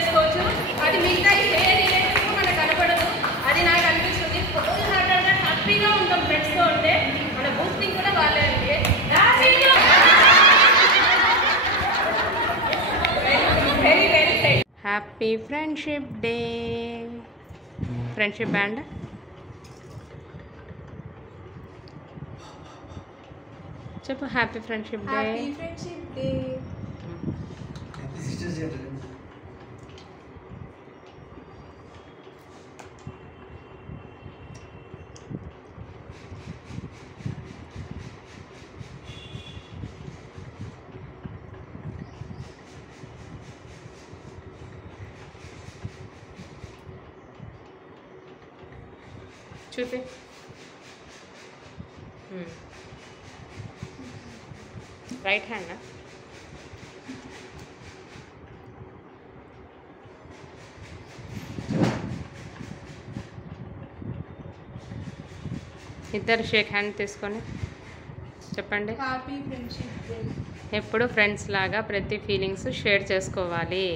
చేసుకోవచ్చు. అది మిగతా ఏ రిలేటివ్స్ మనకు కనపడదు. అది నాకు అనిపిస్తుంది. హోల్ హార్టెడ్గా హ్యాపీగా ఉంటాం ఫ్రెండ్స్తో ఉంటే. మన బూస్టింగ్ కూడా వాళ్ళే అంటే very very great. Happy friendship day. Friendship band చెప్పు. Happy friendship day. Happy friendship day. చూపి. Right hand. ఇద్దరు షేక్ హ్యాండ్ తీసుకొని చెప్పండి. Happy friendship day. ఎప్పుడు ఫ్రెండ్స్ లాగా ప్రతి ఫీలింగ్స్ షేర్ చేసుకోవాలి.